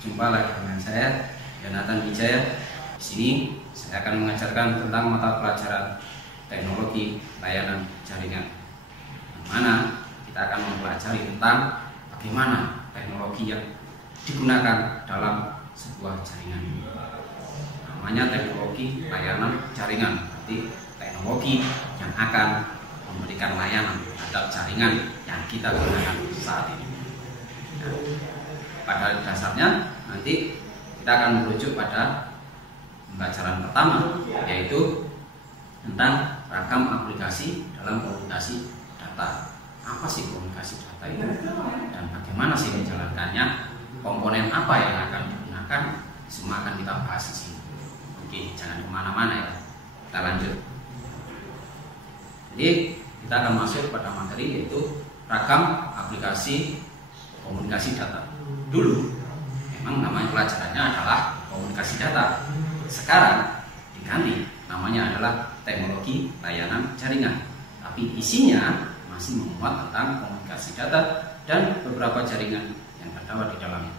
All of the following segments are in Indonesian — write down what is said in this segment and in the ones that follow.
Jumpa lagi dengan saya, Yonatan Wijaya. Di sini saya akan mengajarkan tentang mata pelajaran teknologi layanan jaringan, yang mana kita akan mempelajari tentang bagaimana teknologi yang digunakan dalam sebuah jaringan. Namanya teknologi layanan jaringan, berarti teknologi yang akan memberikan layanan terhadap jaringan yang kita gunakan saat ini. Nah, pada dasarnya nanti kita akan merujuk pada pembelajaran pertama, yaitu tentang ragam aplikasi dalam komunikasi data. Apa sih komunikasi data itu dan bagaimana sih menjalankannya, komponen apa yang akan digunakan, semua akan kita bahas di sini. Oke, jangan kemana-mana ya, kita lanjut. Jadi kita akan masuk pada materi, yaitu ragam aplikasi komunikasi data. Dulu memang namanya pelajarannya adalah komunikasi data, sekarang diganti namanya adalah teknologi layanan jaringan, tapi isinya masih memuat tentang komunikasi data dan beberapa jaringan yang terdapat di dalamnya.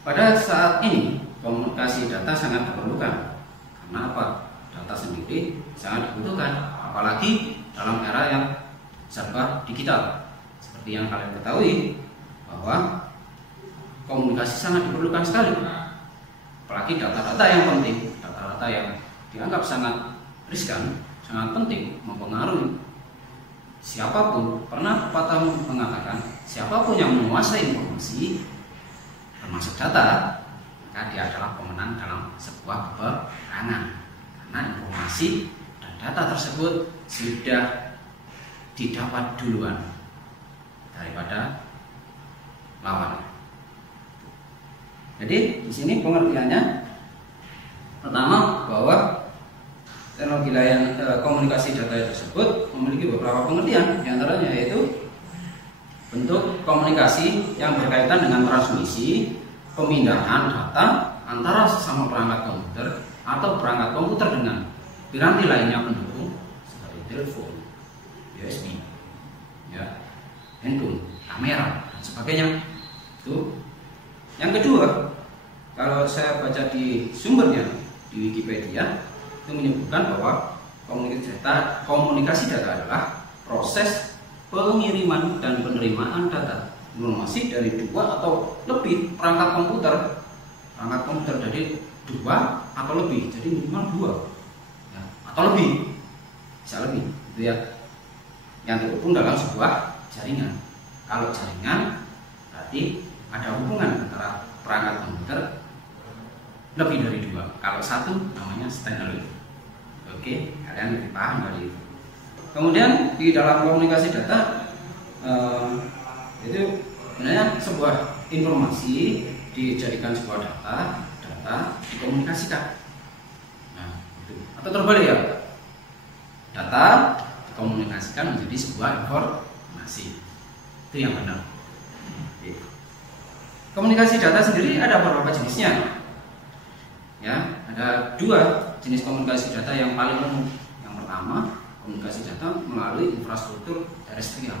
Pada saat ini komunikasi data sangat diperlukan. Karena apa? Data sendiri sangat dibutuhkan, apalagi dalam era yang serba digital. Seperti yang kalian ketahui bahwa komunikasi sangat diperlukan sekali, apalagi data-data yang penting, data-data yang dianggap sangat riskan, sangat penting, mempengaruhi. Siapapun, pernah pepatah mengatakan, siapapun yang menguasai informasi termasuk data, maka dia adalah pemenang dalam sebuah peperangan, karena informasi dan data tersebut sudah didapat duluan daripada lawan. Jadi di sini pengertiannya pertama bahwa teknologi layanan komunikasi data tersebut memiliki beberapa pengertian, diantaranya yaitu bentuk komunikasi yang berkaitan dengan transmisi, pemindahan data antara sesama perangkat komputer atau perangkat komputer dengan piranti lainnya pendukung seperti telepon, USB, ya, handphone, kamera, dan sebagainya. Itu. Yang kedua, kalau saya baca di sumbernya di Wikipedia, itu menyebutkan bahwa komunikasi data adalah proses pengiriman dan penerimaan data informasi dari dua atau lebih perangkat komputer dari dua atau lebih, jadi minimal dua ya, atau lebih, bisa lebih, itu ya, yang terhubung dalam sebuah jaringan. Kalau jaringan berarti ada hubungan antara perangkat komputer lebih dari dua. Kalau satu namanya standalone. Oke, kalian lebih paham dari itu. Kemudian di dalam komunikasi data itu sebenarnya sebuah informasi dijadikan sebuah data dikomunikasikan. Nah, itu. Atau terbalik ya, data dikomunikasikan menjadi sebuah informasi. Itu yang benar. Oke. Komunikasi data sendiri ada beberapa jenisnya. Ya, ada dua jenis komunikasi data yang paling umum. Yang pertama, komunikasi data melalui infrastruktur terestrial.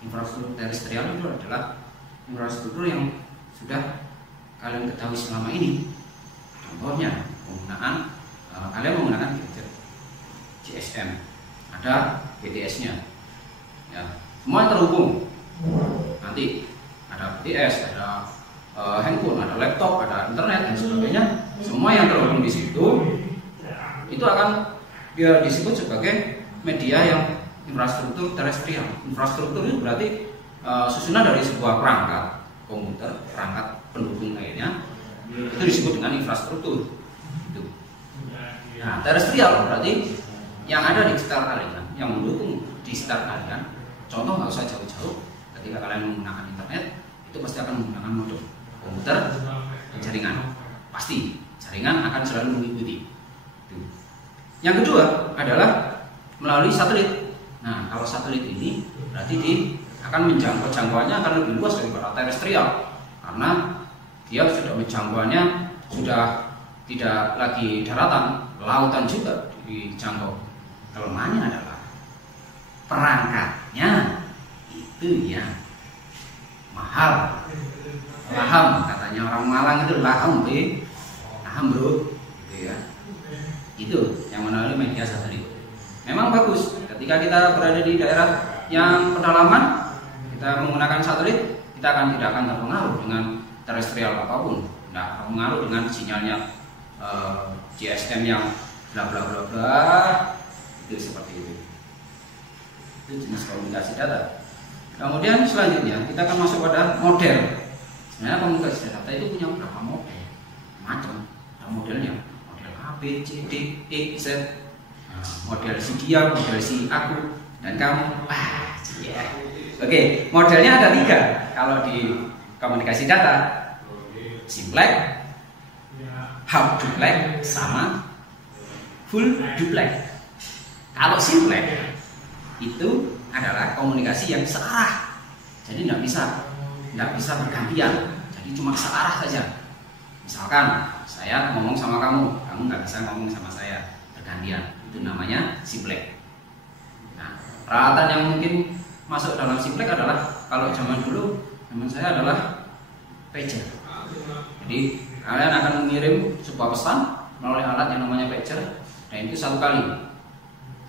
Infrastruktur terestrial itu adalah infrastruktur yang sudah kalian ketahui selama ini. Contohnya penggunaan kalian menggunakan gadget GSM, ada BTS-nya, ya, semua terhubung. Nanti ada BTS, ada handphone, ada laptop, ada internet dan sebagainya. Semua yang terhubung di situ itu akan disebut sebagai media yang infrastruktur terestrial. Infrastruktur itu berarti susunan dari sebuah perangkat komputer, perangkat pendukung lainnya, itu disebut dengan infrastruktur. Itu. Nah, terestrial berarti yang ada di sekitar kalian, yang mendukung di sekitar kalian. Contoh, nggak usah jauh-jauh, ketika kalian menggunakan internet, itu pasti akan menggunakan modem komputer dan jaringan. Pasti jaringan akan selalu mengikuti. Itu. Yang kedua adalah melalui satelit. Nah, kalau satelit ini berarti akan jangkauannya akan lebih luas daripada terestrial, karena dia sudah menjangkauannya sudah tidak lagi daratan, lautan juga dijangkau. Kelemahannya adalah perangkatnya itu ya mahal. Laham, katanya orang Malang itu laham, laham bro, gitu ya. Itu yang melalui media satelit. Memang bagus ketika kita berada di daerah yang pedalaman, kita menggunakan satelit, kita tidak akan terpengaruh dengan terestrial apapun, tidak terpengaruh dengan sinyalnya GSM yang bla bla bla bla, itu seperti itu. Itu jenis komunikasi data. Kemudian selanjutnya kita akan masuk pada model. Sebenarnya komunikasi data itu punya beberapa model, macam modelnya, model A, B, C, D, E, Z, model si dia, model si aku dan kamu. Yeah. Oke, modelnya ada 3 kalau di komunikasi data: simplex, half duplex, sama full duplex. Kalau simplex itu adalah komunikasi yang searah, jadi tidak bisa bergantian, jadi cuma searah saja. Misalkan saya ngomong sama kamu, kamu nggak bisa ngomong sama saya bergantian, itu namanya simplex. Nah, peralatan yang mungkin masuk dalam simplex adalah, kalau zaman dulu, zaman saya adalah pager. Jadi kalian akan mengirim sebuah pesan melalui alat yang namanya pager, dan itu 1 kali.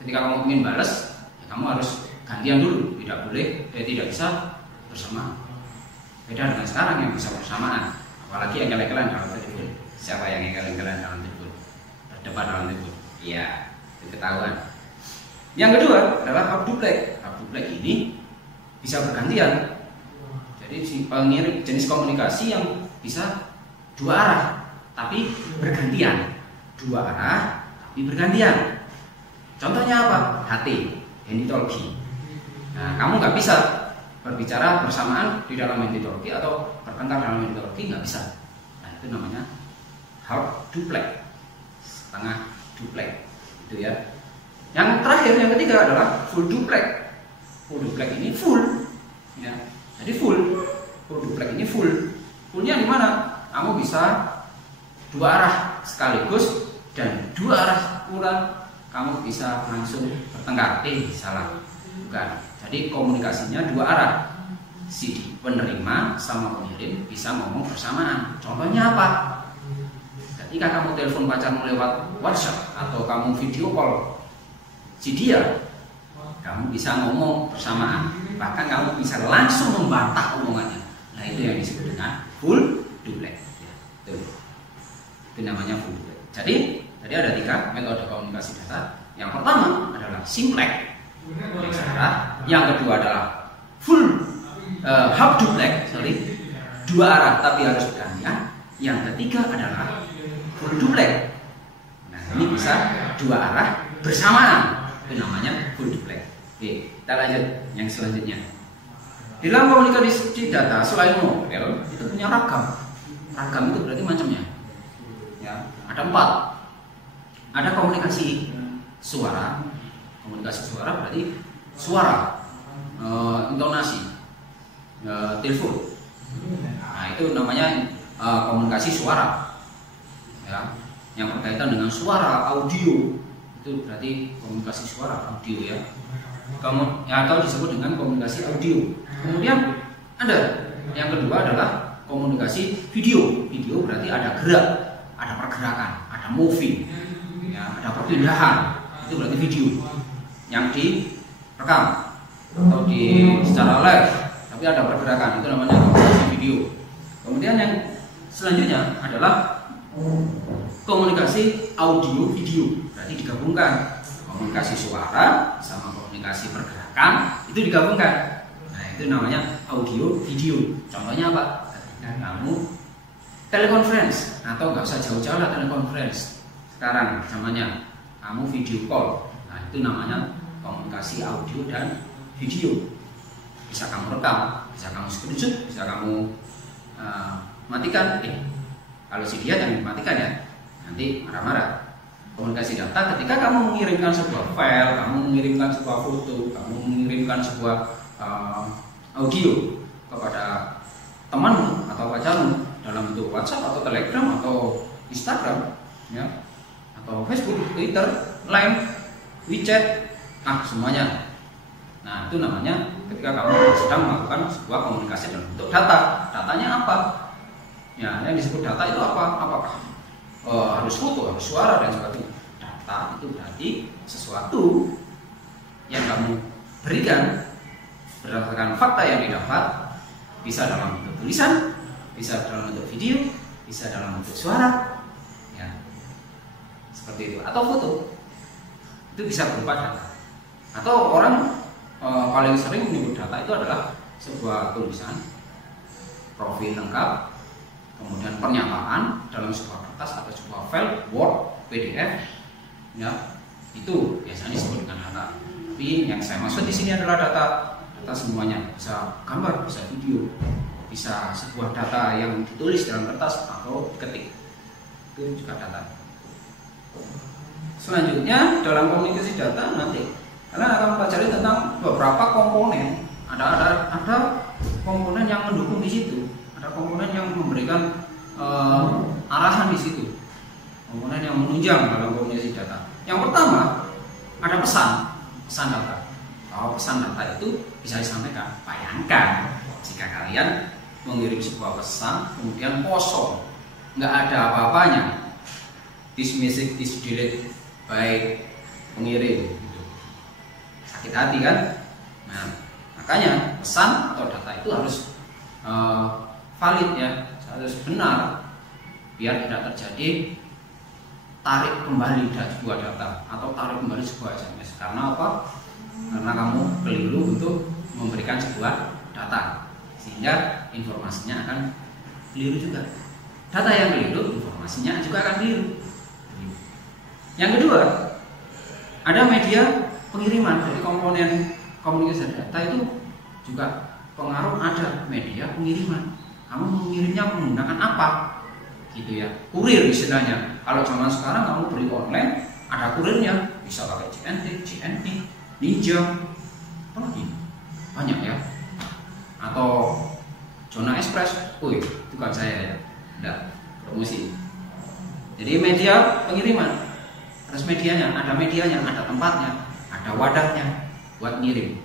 Ketika kamu ingin balas, ya kamu harus gantian dulu, tidak bisa bersama. Beda dengan sekarang yang bisa bersamaan, apalagi yang kalian dalam telepon. Siapa yang kalian dalam telepon? Berdebat dalam telepon. Iya, itu ketahuan. Yang kedua adalah half duplex. Half duplex ini bisa bergantian. Jadi si pengirim jenis komunikasi yang bisa 2 arah tapi bergantian. 2 arah tapi bergantian. Contohnya apa? HT, handy talkie. Nah, kamu nggak bisa berbicara bersamaan di dalam handy talkie atau bertengkar dalam handy talkie, nggak bisa. Nah, itu namanya half duplex, setengah duplex, itu ya. Yang terakhir, yang ketiga adalah full duplex. Full duplex ini full, ya. Jadi full duplex ini full. Fullnya di mana? Kamu bisa 2 arah sekaligus dan 2 arah pula kamu bisa langsung bertengkar. Salah, bukan. Jadi komunikasinya 2 arah. Si penerima sama pengirim bisa ngomong bersamaan. Contohnya apa? Ketika kamu telepon pacarmu lewat WhatsApp atau kamu video call si dia, kamu bisa ngomong bersamaan. Bahkan kamu bisa langsung membantah omongannya. Nah, itu yang disebut dengan full duplex. Ya, itu namanya full duplex. Jadi ada 3 metode komunikasi data. Yang pertama adalah simplex, yang searah. Yang kedua adalah full half duplex, 2 arah tapi harus bergantian. Yang ketiga adalah full duplex. Nah, ini bisa 2 arah bersamaan, itu namanya full duplex. Oke, kita lanjut yang selanjutnya. Di dalam komunikasi data selain model itu punya ragam. Ragam itu berarti macamnya. Ya, ada 4. Ada komunikasi suara. Komunikasi suara berarti suara, intonasi, telepon. Nah, itu namanya komunikasi suara. Ya, yang berkaitan dengan suara, audio, itu berarti komunikasi suara, audio ya. Atau disebut dengan komunikasi audio. Kemudian ada yang kedua adalah komunikasi video. Video berarti ada gerak, ada pergerakan, ada moving, ya, ada perpindahan. Itu berarti video yang direkam atau secara live, tapi ada pergerakan, itu namanya komunikasi video. Kemudian yang selanjutnya adalah komunikasi audio video, berarti digabungkan komunikasi suara sama komunikasi pergerakan, itu digabungkan. Nah, itu namanya audio video. Contohnya apa? Ketika kamu telekonferensi, atau nggak usah jauh-jauh lah telekonferensi, sekarang zamannya kamu video call. Nah, itu namanya komunikasi audio dan video. Bisa kamu rekam, bisa kamu screenshot, bisa kamu matikan. Kalau si dia jangan matikan ya, nanti marah-marah. Komunikasi data ketika kamu mengirimkan sebuah file, kamu mengirimkan sebuah foto, kamu mengirimkan sebuah audio kepada temanmu atau pacarmu dalam bentuk WhatsApp atau Telegram atau Instagram, ya, atau Facebook, Twitter, Line, WeChat, semuanya. Nah, itu namanya ketika kamu sedang melakukan sebuah komunikasi dalam bentuk data. Datanya apa? Ya, yang disebut data itu apa? Apakah harus foto, harus suara dan sebagainya? Data itu berarti sesuatu yang kamu berikan berdasarkan fakta yang didapat, bisa dalam bentuk tulisan, bisa dalam bentuk video, bisa dalam bentuk suara, ya, seperti itu, atau foto. Itu bisa berupa data. Atau orang paling sering menyebut data itu adalah sebuah tulisan, profil lengkap, kemudian pernyataan dalam sebuah kertas atau sebuah file Word, PDF, ya, itu biasanya disebut dengan data. Tapi yang saya maksud di sini adalah data semuanya, bisa gambar, bisa video, bisa sebuah data yang ditulis dalam kertas atau diketik, itu juga data. Selanjutnya dalam komunikasi data nanti kalian akan pelajari tentang beberapa komponen. Ada komponen yang mendukung di situ, ada komponen yang memberikan arahan di situ, komponen yang menunjang dalam komunikasi data. Yang pertama ada pesan data. Bahwa pesan data itu bisa disampaikan. Bayangkan jika kalian mengirim sebuah pesan kemudian kosong, nggak ada apa-apanya, this message is deleted by pengirim, gitu. Sakit hati kan? Nah, makanya pesan atau data itu harus valid, ya, harus benar, biar tidak terjadi tarik kembali dari sebuah data atau tarik kembali sebuah SMS. Karena apa? Karena kamu keliru untuk memberikan sebuah data, sehingga informasinya akan keliru juga. Data yang keliru, informasinya juga akan keliru. Yang kedua, ada media pengiriman. Dari komponen komunikasi data itu juga pengaruh ada media pengiriman. Kamu mengirimnya menggunakan apa? Gitu ya, kurir istilahnya. Kalau zaman sekarang kamu beli online, ada kurirnya, bisa pakai JNT, Ninja, apa lagi? Banyak ya. Atau Zona Express. Wih, itu kan saya ya. Enggak, promosi. Jadi media pengiriman. Terus medianya, ada tempatnya, ada wadahnya buat ngirim,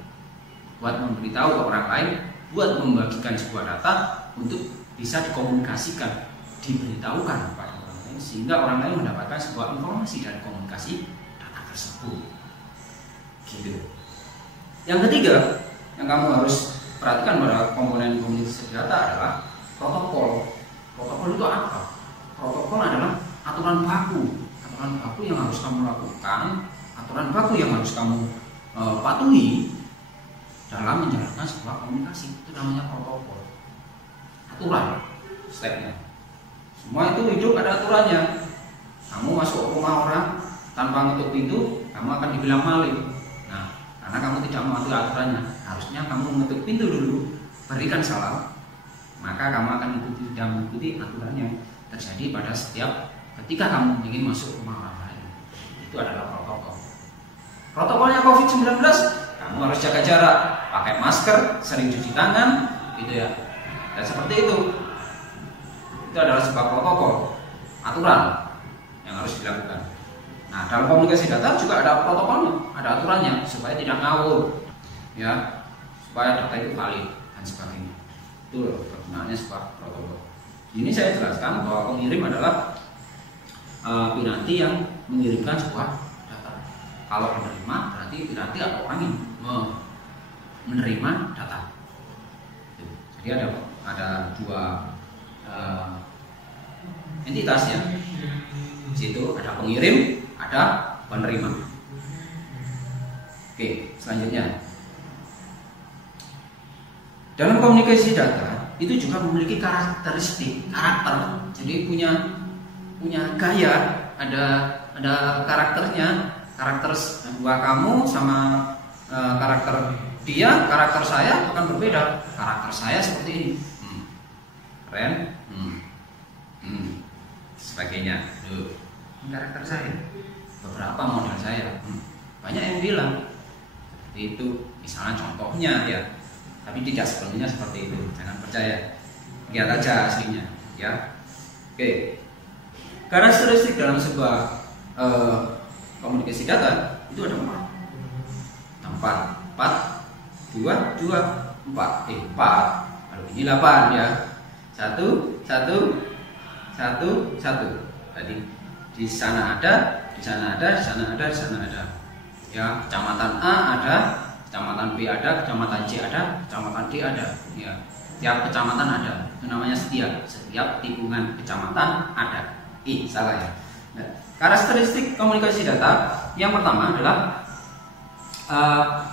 buat memberitahu ke orang lain, buat membagikan sebuah data untuk bisa dikomunikasikan, diberitahukan kepada orang lain, sehingga orang lain mendapatkan sebuah informasi dari komunikasi data tersebut. Gitu. Yang ketiga yang kamu harus perhatikan pada komponen komunikasi data adalah protokol. Protokol itu apa? Protokol adalah aturan baku yang harus kamu lakukan, aturan baku yang harus kamu patuhi dalam menjalankan sebuah komunikasi. Itu namanya protokol. Aturan, stepnya. Semua itu hidup ada aturannya. Kamu masuk rumah orang tanpa ngetuk pintu, kamu akan dibilang maling. Karena kamu tidak mematuhi aturannya. Harusnya kamu mengetuk pintu dulu, berikan salam, maka kamu akan mengikuti aturan yang terjadi pada setiap ketika kamu ingin masuk rumah orang lain. Itu adalah protokol. Protokolnya COVID-19, kamu harus jaga jarak, pakai masker, sering cuci tangan, gitu ya. Dan seperti itu. Itu adalah sebuah protokol, aturan yang harus dilakukan. Nah, dalam komunikasi data juga ada protokolnya, ada aturannya supaya tidak ngawur, ya, supaya data itu valid dan sebagainya. Itu kegunaannya sebuah protokol. Ini saya jelaskan bahwa pengirim adalah piranti yang mengirimkan sebuah data. Kalau penerima berarti piranti atau orang yang menerima data. Jadi ada dua entitas ya. Di situ ada pengirim, ada penerima. Oke, selanjutnya. Dalam komunikasi data itu juga memiliki karakter. Jadi punya gaya, ada karakternya. Karakter buah kamu sama karakter dia, karakter saya akan berbeda. Karakter saya seperti ini. Keren. Sebagainya. Karakter saya, beberapa model saya, banyak yang bilang seperti itu. Misalnya contohnya ya, tapi tidak sepenuhnya seperti itu. Jangan percaya, lihat aja aslinya, ya. Oke, karakteristik dalam sebuah komunikasi data itu ada empat 2, 4. 4. Kalau ini 8 ya. 1, 1, 1, 1. Tadi di sana ada, di sana ada, di sana ada, di sana ada. Ya, kecamatan A ada, kecamatan B ada, kecamatan C ada, kecamatan D ada. Ya, tiap kecamatan ada. Itu namanya setiap tikungan kecamatan ada. Salah ya. Nah, karakteristik komunikasi data yang pertama adalah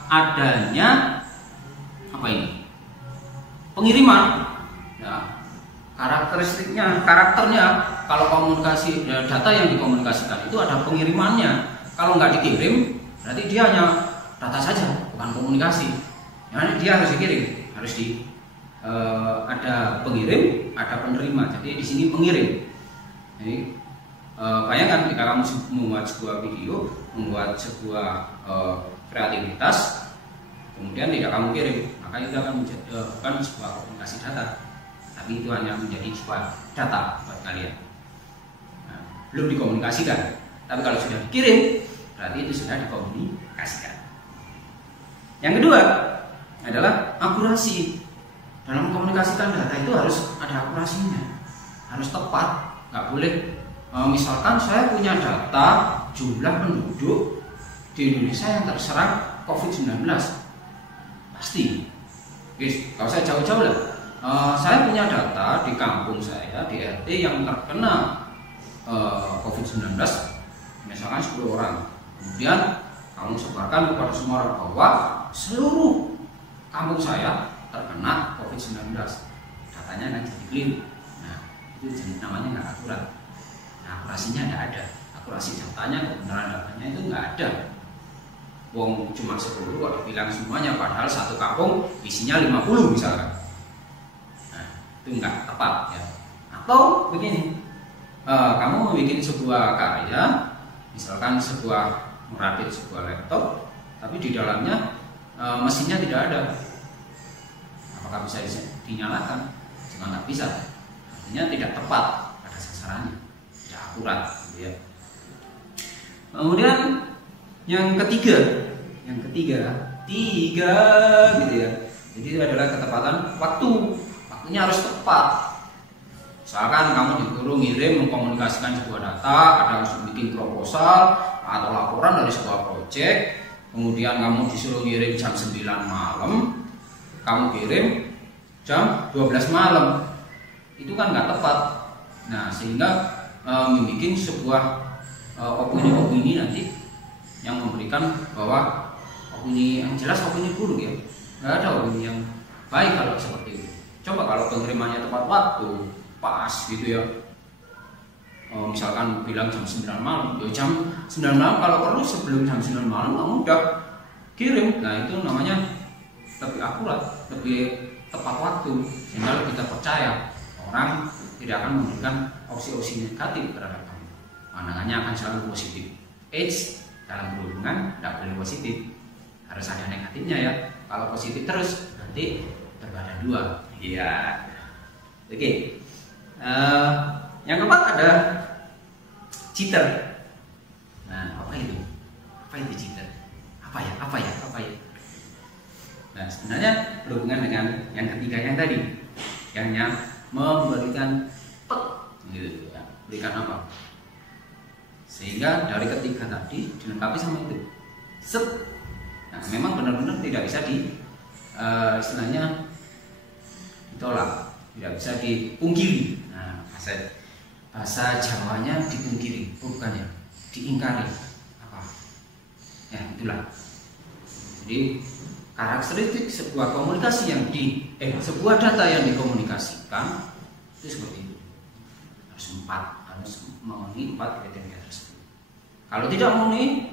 adanya apa ini? Pengiriman. Ya, karakternya kalau komunikasi data yang dikomunikasikan itu ada pengirimannya. Kalau nggak dikirim, berarti dia hanya data saja, bukan komunikasi. Ya, dia harus dikirim, harus ada pengirim, ada penerima. Jadi di sini pengirim. Jadi bayangkan jika kamu membuat sebuah video, membuat sebuah kreativitas, kemudian tidak kamu kirim, maka itu akan bukan sebuah komunikasi data, tapi itu hanya menjadi sebuah data buat kalian. Nah, belum dikomunikasikan, tapi kalau sudah dikirim, berarti itu sudah dikomunikasikan. Yang kedua adalah akurasi. Dalam mengkomunikasikan data itu harus ada akurasinya, harus tepat. Nggak boleh, misalkan saya punya data jumlah penduduk di Indonesia yang terserang COVID-19, pasti, guys, kalau saya jauh-jauh lah. Saya punya data di kampung saya, di RT yang terkena COVID-19, misalkan 10 orang. Kemudian kamu sebarkan kepada semua orang bahwa seluruh kampung saya terkena COVID-19. Datanya akan jadi keliru. Nah, itu namanya nggak akurat. Nah, akurasinya nggak ada. Akurasi datanya, kebenaran datanya itu nggak ada. Wong cuma 10 kok dibilang semuanya, padahal satu kampung isinya 50 misalkan. Nah, itu nggak tepat ya. Atau begini, kamu membuat sebuah karya, misalkan merakit sebuah laptop, tapi di dalamnya mesinnya tidak ada. Apakah bisa dinyalakan? Jika nggak bisa, artinya tidak tepat pada sasarannya, tidak akurat, gitu ya. Kemudian yang ketiga, gitu ya. Jadi itu adalah ketepatan waktu. Waktunya harus tepat. Misalkan kamu disuruh ngirim mengkomunikasikan sebuah data, ada harus bikin proposal atau laporan dari sebuah proyek, kemudian kamu disuruh ngirim jam 9 malam, kamu kirim jam 12 malam, itu kan nggak tepat. Nah, sehingga membuat sebuah opini nanti yang memberikan bahwa opini yang jelas opini buruk ya, nggak ada opini yang baik kalau seperti itu. Coba kalau pengirimannya tepat waktu, pas gitu ya, misalkan bilang jam 9 malam, ya jam 9 malam, kalau perlu sebelum jam 9 malam kamu udah kirim. Nah, itu namanya lebih akurat, lebih tepat waktu, sehingga lebih terpercaya. Orang tidak akan memberikan opsi-opsi negatif terhadap kamu, pandangannya akan selalu positif. Dalam berhubungan tidak boleh positif, harus ada negatifnya ya. Kalau positif terus nanti berbeda dua. Iya. Oke. Yang keempat ada cheater. Nah, apa itu? Apa itu cheater? Apa ya? Nah, sebenarnya berhubungan dengan yang ketiga yang tadi, yang memberikan gitu ya. Berikan apa? Sehingga dari ketiga tadi dilengkapi sama itu. Nah, memang benar-benar tidak bisa istilahnya ditolak, tidak bisa dipungkiri. Nah, bahasa Jawanya dipungkiri, bukan ya, diingkari. Apa? Ya, itulah. Jadi karakteristik sebuah komunikasi sebuah data yang dikomunikasikan itu seperti itu. Harus memenuhi 4 kriteria tersebut. Kalau tidak memenuhi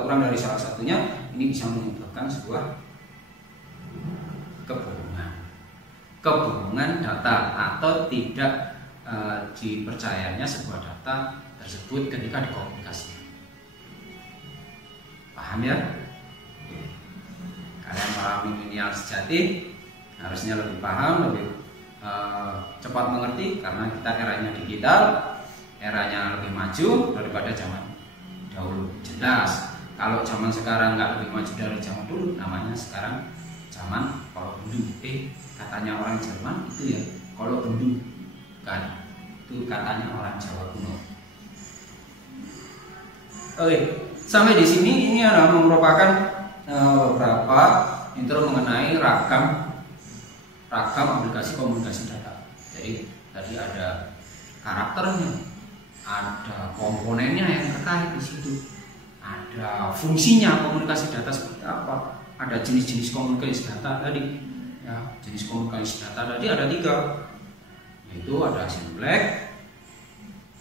kurang dari salah satunya, ini bisa menyebabkan sebuah kebohongan data atau tidak dipercayanya sebuah data tersebut ketika dikomunikasikan. Paham ya? Kalian para milenial sejati harusnya lebih paham, lebih cepat mengerti, karena kita eranya digital, eranya lebih maju daripada zaman dahulu. Jelas, kalau zaman sekarang nggak lebih maju dari zaman dulu, namanya sekarang zaman kalau bendu. Katanya orang Jerman itu ya kalau bendu kan, itu katanya orang Jawa kuno. Oke, sampai di sini ini adalah merupakan beberapa intro mengenai ragam aplikasi komunikasi data. Jadi tadi ada karakternya, ada komponennya yang terkait di situ, ada fungsinya komunikasi data seperti apa, ada jenis-jenis komunikasi data tadi. Ya, jenis komunikasi data tadi ada 3, yaitu ada simplex,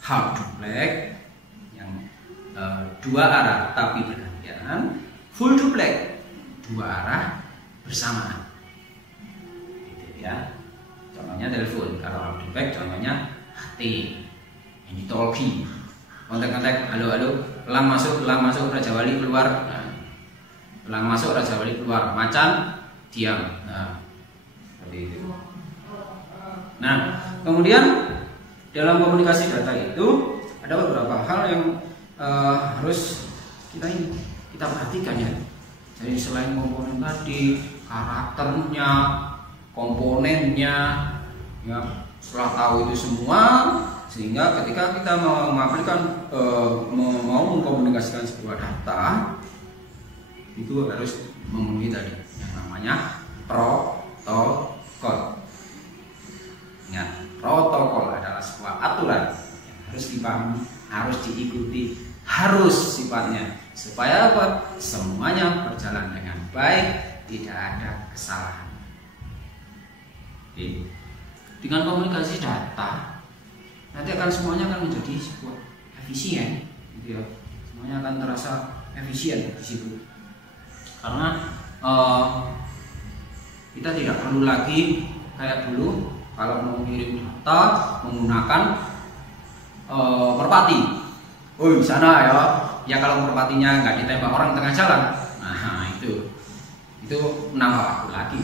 half duplex, yang 2 arah tapi bergantian, full duplex, 2 arah bersamaan. Gitu ya. Contohnya telepon, kalau half duplex contohnya HT, ini talkie, kontak-kontak, halo, elang masuk Raja Wali keluar, nah, elang masuk Raja Wali keluar, macan diam, nah seperti itu. Nah, kemudian dalam komunikasi data itu ada beberapa hal yang harus kita perhatikan ya. Jadi selain komponen tadi, karakternya, komponennya, ya setelah tahu itu semua, sehingga ketika kita mau mengkomunikasikan sebuah data itu harus memenuhi tadi yang namanya protokol. Ya, protokol adalah sebuah aturan yang harus dipahami, harus diikuti, harus sifatnya supaya apa? Semuanya berjalan dengan baik, tidak ada kesalahan. Oke. Dengan komunikasi data nanti akan semuanya akan menjadi sebuah efisien, gitu ya. Semuanya akan terasa efisien di situ. Karena kita tidak perlu lagi kayak dulu kalau mau mengirim data menggunakan merpati. Oh, sana ya kalau merpatinya nggak ditembak orang tengah jalan, nah itu menambah waktu lagi.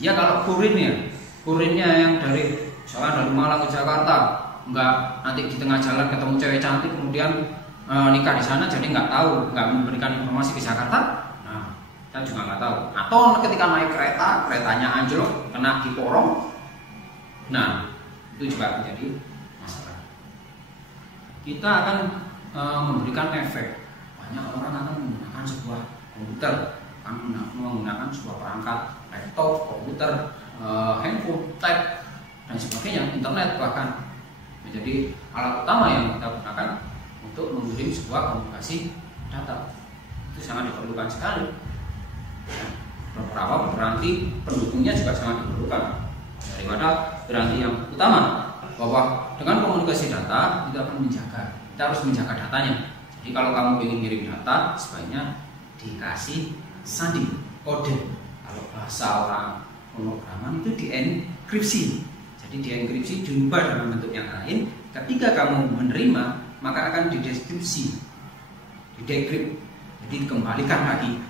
Ya kalau kurirnya yang dari misalnya dari Malang ke Jakarta, nggak nanti di tengah jalan ketemu cewek cantik kemudian nikah di sana, jadi nggak tahu, nggak memberikan informasi ke Jakarta. Nah, kita juga nggak tahu. Atau ketika naik keretanya anjlok kena di porong, nah itu juga menjadi masalah. Kita akan memberikan efek. Banyak orang akan menggunakan sebuah komputer, akan menggunakan sebuah perangkat laptop, komputer, handphone, tab dan sebagainya, internet bahkan menjadi alat utama yang kita gunakan untuk mengirim sebuah komunikasi data. Itu sangat diperlukan sekali. Beberapa berarti pendukungnya juga sangat diperlukan daripada berarti yang utama, bahwa dengan komunikasi data kita akan kita harus menjaga datanya. Jadi kalau kamu ingin ngirim data, sebaiknya dikasih sandi, kode. Kalau bahasa orang pemrograman itu dienkripsi. Jadi dienkripsi diubah dalam bentuk yang lain. Ketika kamu menerima, maka akan dideskripsi, didekrip. Jadi dikembalikan lagi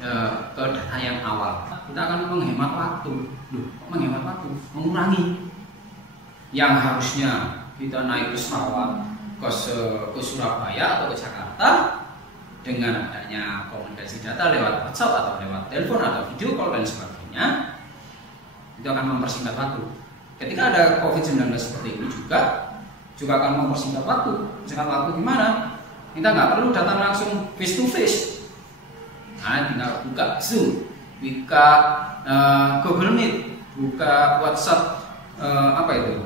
ke data yang awal. Kita akan menghemat waktu. Menghemat waktu, mengurangi. Yang harusnya kita naik pesawat ke Surabaya atau ke Jakarta, dengan adanya komunikasi data lewat WhatsApp atau lewat telepon atau video call dan sebagainya, itu akan mempersingkat waktu. Ketika ada COVID-19 seperti ini juga akan mempersingkat waktu. Persingkat waktu gimana? Kita nggak perlu datang langsung face to face. Nah, tinggal buka Zoom, buka Google Meet, buka WhatsApp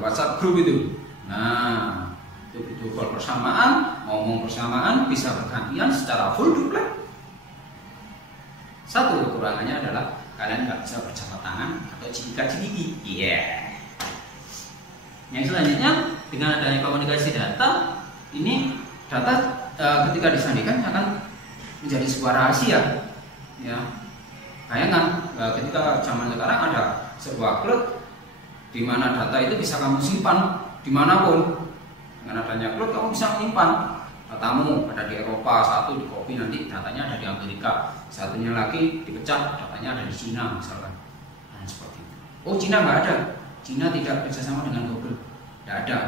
WhatsApp group itu. Nah, itu video call bersamaan, ngomong bersamaan, bisa bergantian secara full duplex. Satu kekurangannya adalah kalian nggak bisa berjabat tangan atau gigi. Yang selanjutnya, dengan adanya komunikasi data, ini data ketika disandikan akan menjadi sebuah rahasia. Ya, bayangkan ketika zaman sekarang ada sebuah cloud di mana data itu bisa kamu simpan dimanapun. Dengan adanya cloud kamu bisa menyimpan datamu, ada di Eropa, satu di copy nanti datanya ada di Amerika, satunya lagi dipecah datanya ada di Cina misalkan. Nah, seperti itu. Oh, Cina nggak ada, Cina tidak bekerjasama dengan Google, tidak ada.